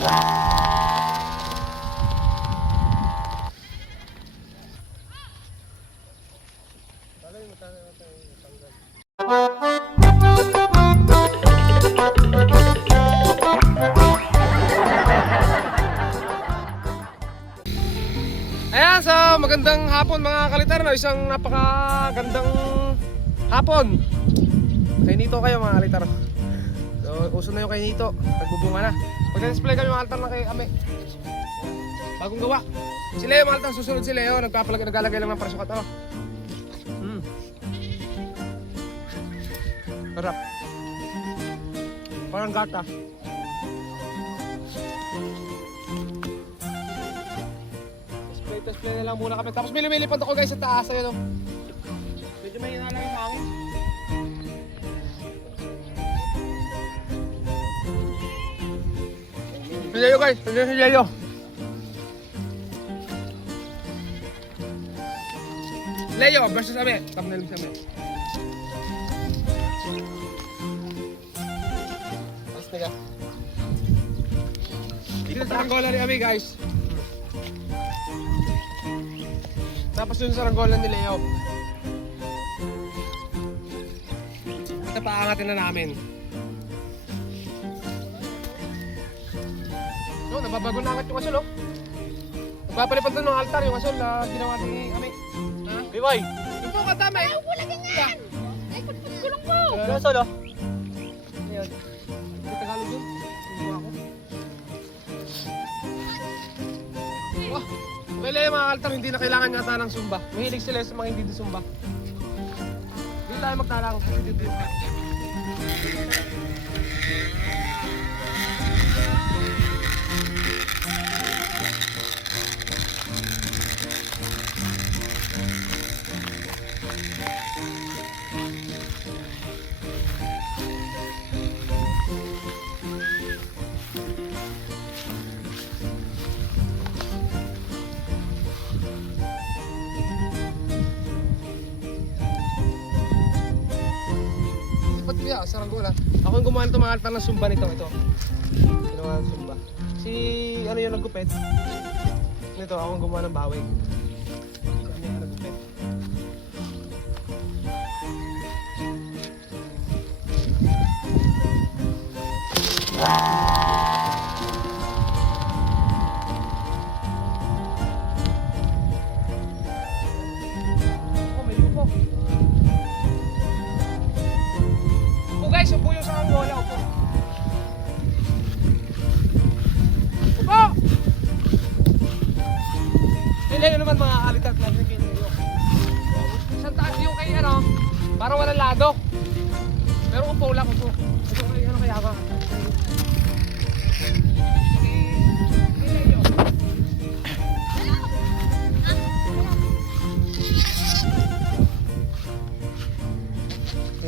Ayan, so magandang hapon mga kalitar, no? Isang napakagandang hapon. Kainito kayo mga kalitar. So uso na yung kainito, nagbubunga na. Magda-display kami mga kalitar na kay Ame. Bagong gawa. Si Leo mga kalitar, susunod si Leo. Naglalagay lang ng parasukat. Oh. Harap. Parang gata. Display na lang muna kami. Tapos may lumilipad ako guys sa taas. Ayun o. Medyo may hinalang yung hangin. Si Leo guys. Nandiyan si Leo. Leo versus Ame. Thumbnail si Ame. Tapos nila. Dito sa Angola ni Ame guys. Tapos yun sa ranggolan ni Leo. Ito paangatin na namin. No, nababago na agad yung asol, oh. Nagpapalipad doon ng altar yung asol na ginawa ni Ame. Ha? Biway! Ito ka tama eh! Ayaw ko lang ganyan! Ay, pagpagulong ko! Yung asol, oh. Ayan. May Tagalog yun. Yung ako. Wah! Well, mga altar, hindi na kailangan yata ng sumba. Mahilig sila sa mga hindi di sumba. Hindi tayo magtalang. Yeah, sa ranggola. Ako yung gumawa nito mga altar ng sumba nito. Ito. Ginawa ng sumba. Si ano yung naggupit? Nito, ako yung gumawa ng bawig. Si ano yung naggupit? Oh, may lupo. Guys, upo yung sa Angola, upo. Upo! Leo naman mga kalitat natin kay Leo. Isang taas yung kay ano, parang walang lado. Pero upo lang, upo. Ito kay ano kaya ba?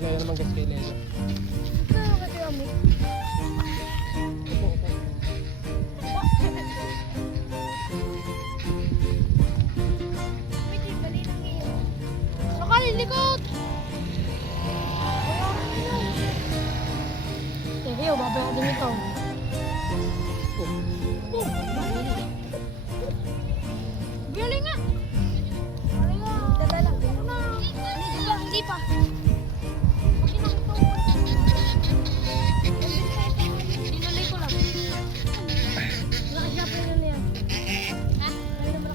Leo naman guys kay Leo. Likod! Leo, babaya din ito. Galing nga! Galing nga! Dadalang. Hindi pa. Dinuloy ko lang. Nakasya pa yun yan. Ha? Kaya naman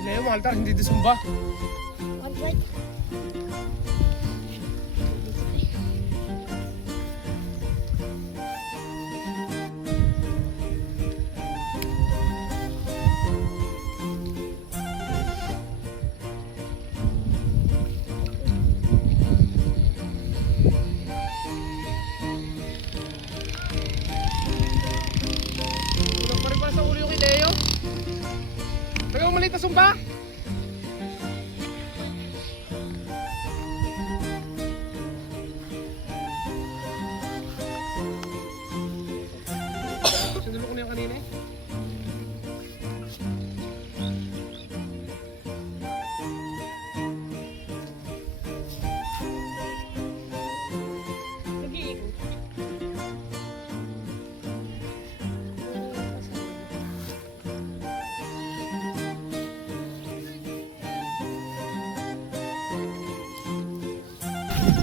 Leo, mga altar, hindi di sumba. One right. maliit na sumba? Sinulo ko na yung kanina eh.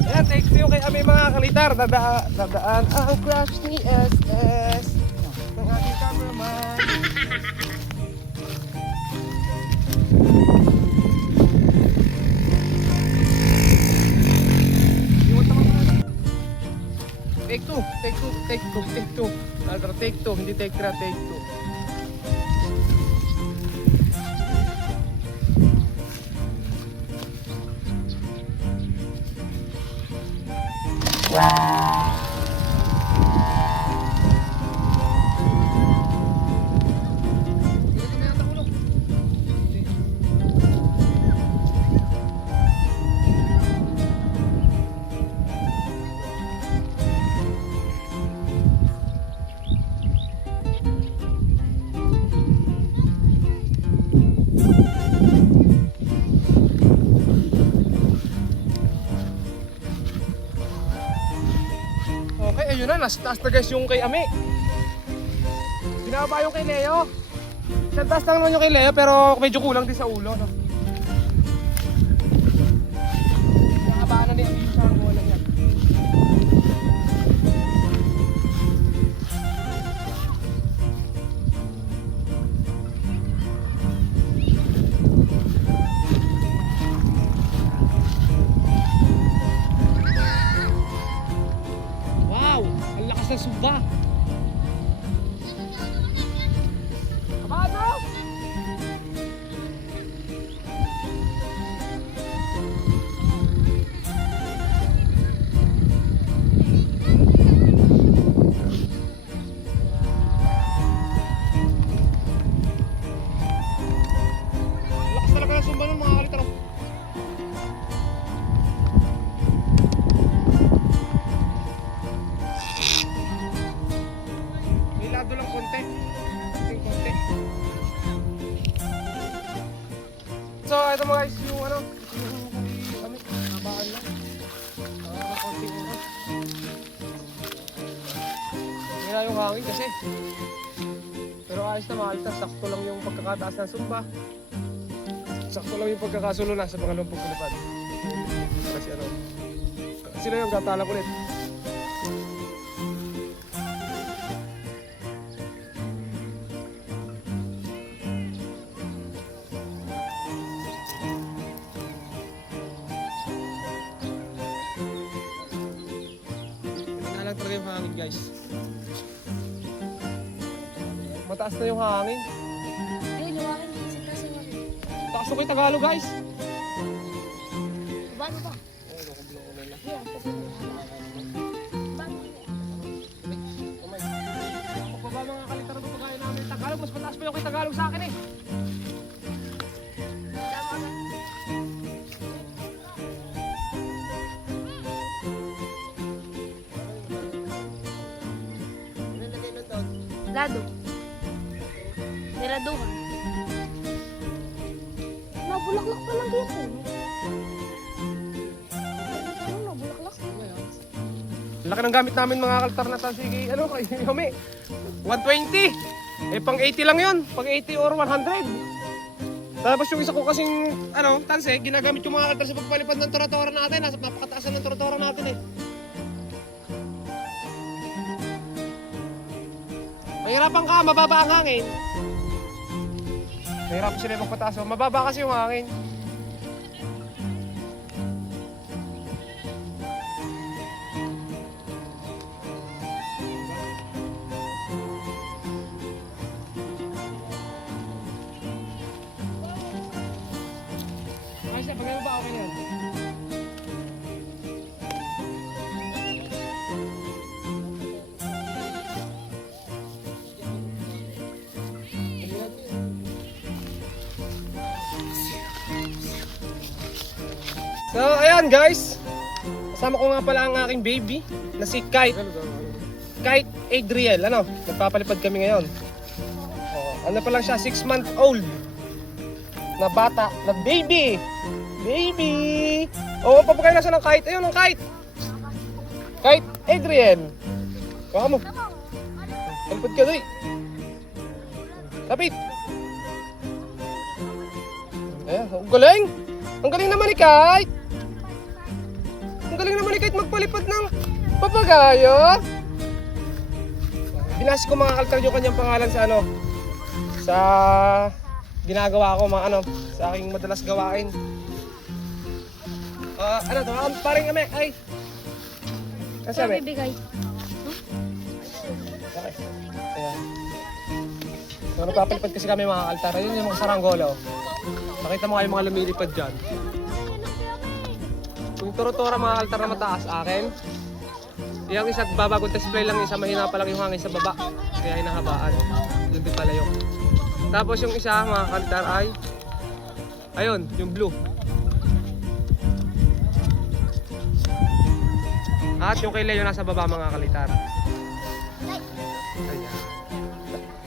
Ayan, thanks to you kay Ami mga kalitar. Dadaan ang crush ni SS ng aking cameraman. Iwan naman ko na. Take two, take two, take two, take two. Alter, take two, hindi take three, take two. Okay, ayun na, nasa taas na guys yung kay Ami. Binaba yung kay Leo. Sa taas lang naman yung kay Leo pero medyo kulang din sa ulo, no? Nakabaan na ni Ami yung sa hanggulan yan. Wow! Ang lakas ng sumba! Abado! Lakas talaga ng sumba nun mga kalitaro. Nilado lang konti. Konting konti. So ito mga guys yung ano, yung kami, nabaan lang. Konting oras. Hindi na yung hangin kasi. Pero ayos na mga kalitaro, sakto lang yung pagkakataas ng sumba. Sakto lang yung pagkakasulo na sa pangalawang pagkulipad. Kasi ano, sila yung tatalak ulit. Hindi lang talaga yung hangin guys. Mataas na yung hangin. Ayun, luwakan yung isa kasi nga. Taas na ko yung Tagalog guys. Bago pa. Yeah, bago. Pagbaba mga kalitaro ng pagkain namin ng Tagalog, mas mataas pa yung kay Tagalog sa akin eh. Tama na. Lado. Miraduhan. Nabulaklak pa lang dito. Ano, nabulaklak? Laki ng gamit namin mga kalitaro na tansi kay ano kay Yomi. 120. Eh pang 80 lang yun. Pang 80 or 100. Tapos yung isa ko kasing ano, tanse, ginagamit yung mga kalitaro sa pagpalipad ng toratora natin. Nasa napakataasan ng toratora natin eh. Mahirapan ka, mababa ang hangin. Mahirapan sila magpataas. Mababa kasi yung hangin. Ayos na, pag ba okay na yan? So, ayan guys. Kasama ko nga pala ang aking baby na si Kite. Kite Adriel. Ano? Nagpapalipad kami ngayon. Ano pa lang siya? 6-month-old. Na bata. Na baby. Baby. Oo, papagay na siya ng kite. Ayun, ng kite. Kite Adriel. Baka mo. Palipad ka doy. Kapit. Ayan, ang galing. Ang galing naman ni Kite. Ang galing naman ni Kite magpalipad ng papagayo. Binasi ko mga kaltar yung kanyang pangalan sa ano. Sa ginagawa ko mga ano. Sa aking madalas gawain. Ano to? Paring ame. Ay. Ano sabi? bibigay. Okay. Ayan. So, nagpapalipad kasi kami mga kaltar. Ayun yung mga saranggola. Oh. Nakita mo kayo mga lumilipad dyan. Yung turo-tura mga kaltar na mataas akin. Yung isa babagong test play lang, isa mahina pa lang yung hangin sa baba. Kaya hinahabaan. Yun din pala yun. Tapos yung isa mga kaltar ay ayun, yung blue. At yung kay Leo nasa baba mga kalitar. Ayan.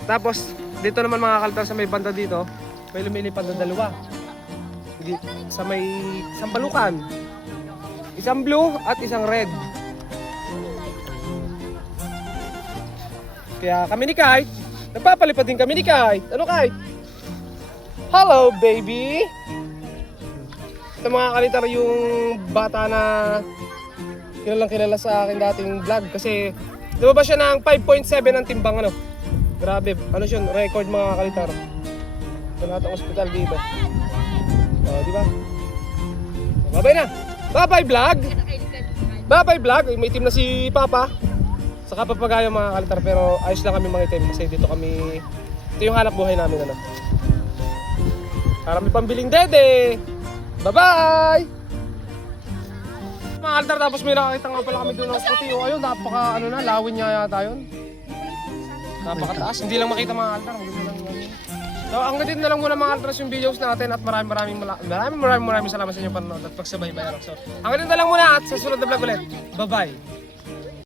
Tapos dito naman mga kalitar sa may banda dito, may lumilipad na dalawa. Sa may isang balukan. Isang blue at isang red. Kaya kami ni Kite, nagpapalipad din kami ni Kite. Ano Kite? Hello baby! Ito mga kalitar yung bata na kilalang kilala sa akin dating vlog. Kasi lumabas siya ng 5.7 ang timbang ano. Grabe, ano siya, record mga kalitar. Sa lahat ng ospital dito. Di ba? Bye-bye na! Bye-bye vlog! Bye-bye vlog! May team na si Papa. Saka papagayo mga kalitar, pero ayos lang kami mga item kasi dito kami, ito yung hanap buhay namin ano. Para may pambiling dede. Bye-bye! Mga kalitar, tapos may nakakita nga pala kami doon ng puti. O ayun, napaka ano na, lawin niya yata yun. Napakataas, hindi lang makita mga kalitar. So hanggang dito na lang muna mga kalitar yung videos natin at maraming salamat sa inyong panonood at pagsubaybay. So hanggang dito na lang muna at sa susunod na vlog ulit. Bye-bye!